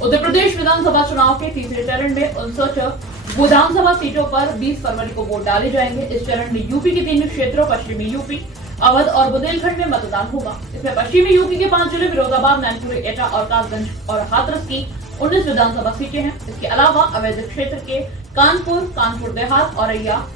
उत्तर प्रदेश विधानसभा चुनाव के तीसरे चरण में 59 विधानसभा सीटों पर 20 फरवरी को वोट डाले जाएंगे। इस चरण में यूपी के 3 क्षेत्रों पश्चिमी यूपी, अवध और बुंदेलखंड में मतदान होगा। इसमें पश्चिमी यूपी के 5 जिले फिरोजाबाद, मैनपुरी, एटा और कासगंज और हाथरस की 19 विधानसभा सीटें हैं। इसके अलावा अवैध क्षेत्र के कानपुर, कानपुर देहात, औरैया,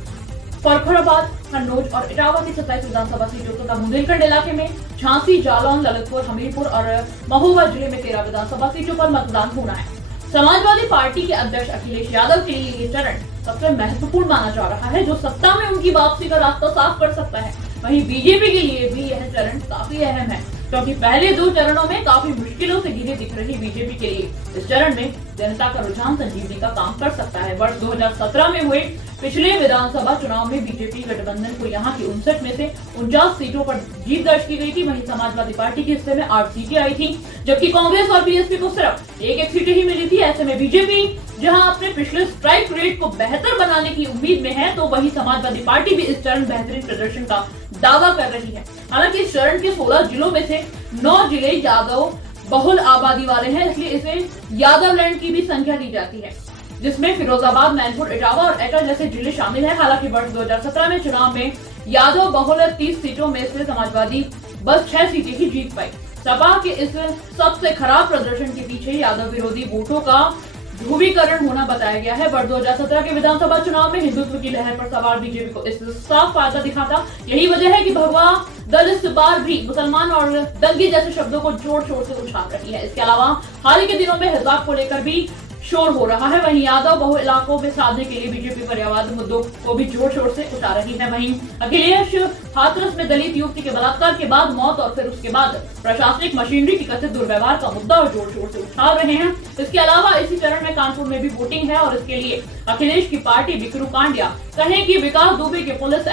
फरखुराबाद, कन्नौज और इटावा की 27 विधानसभा सीटों तथा बुंदेलखंड इलाके में झांसी, जालौन, ललितपुर, हमीरपुर और महोबा जिले में 13 विधानसभा सीटों पर मतदान होना है। समाजवादी पार्टी के अध्यक्ष अखिलेश यादव के लिए ये चरण सबसे महत्वपूर्ण माना जा रहा है, जो सत्ता में उनकी वापसी का रास्ता साफ कर सकता है। वहीं बीजेपी के लिए भी यह चरण काफी अहम है, क्योंकि पहले 2 चरणों में काफी मुश्किलों से घिरे दिख रही बीजेपी के लिए इस चरण में जनता का रुझान संजीवनी का काम कर सकता है। वर्ष 2017 में हुए पिछले विधानसभा चुनाव में बीजेपी गठबंधन को यहां की 59 में से 49 सीटों पर जीत दर्ज की गई थी। वहीं समाजवादी पार्टी के हिस्से में 8 सीटें आई थी, जबकि कांग्रेस और बीएसपी को सिर्फ एक सीटें ही मिली थी। ऐसे में बीजेपी जहां अपने पिछले स्ट्राइक रेट को बेहतर बनाने की उम्मीद में है, तो वहीं समाजवादी पार्टी भी इस चरण बेहतरीन प्रदर्शन का दावा कर रही है। हालांकि इस चरण के 16 जिलों में से 9 जिले यादव बहुल आबादी वाले हैं, इसलिए इसे यादव लैंड की भी संख्या दी जाती है, जिसमें फिरोजाबाद, मैनपुर, इटावा और एटा जैसे जिले शामिल हैं। हालांकि वर्ष 2017 में चुनाव में यादव बहुल 30 सीटों में से समाजवादी बस 6 सीटें ही जीत पाई। सपा के इस सबसे खराब प्रदर्शन के पीछे यादव विरोधी वोटों का ध्रुवीकरण होना बताया गया है। वर्ष 2017 के विधानसभा चुनाव में हिंदुत्व की लहर पर सवार बीजेपी को इस साफ फायदा दिखा था। यही वजह है कि भगवा दल इस बार भी मुसलमान और दंगे जैसे शब्दों को जोर शोर से उछाल रही है। इसके अलावा हाल ही के दिनों में हिजाब को लेकर भी शोर हो रहा है। वहीं यादव बहु इलाकों में साधने के लिए बीजेपी पर्यावरण मुद्दों को भी जोर शोर से उठा रही है। वहीं अखिलेश हाथरस में दलित युवती के बलात्कार के बाद मौत और फिर उसके बाद प्रशासनिक मशीनरी की कथित दुर्व्यवहार का मुद्दा और जोर शोर से उठा रहे हैं। इसके अलावा इसी चरण में कानपुर में भी वोटिंग है और इसके लिए अखिलेश की पार्टी विक्रु कांडिया कहें कि विकास दुबे के पुलिस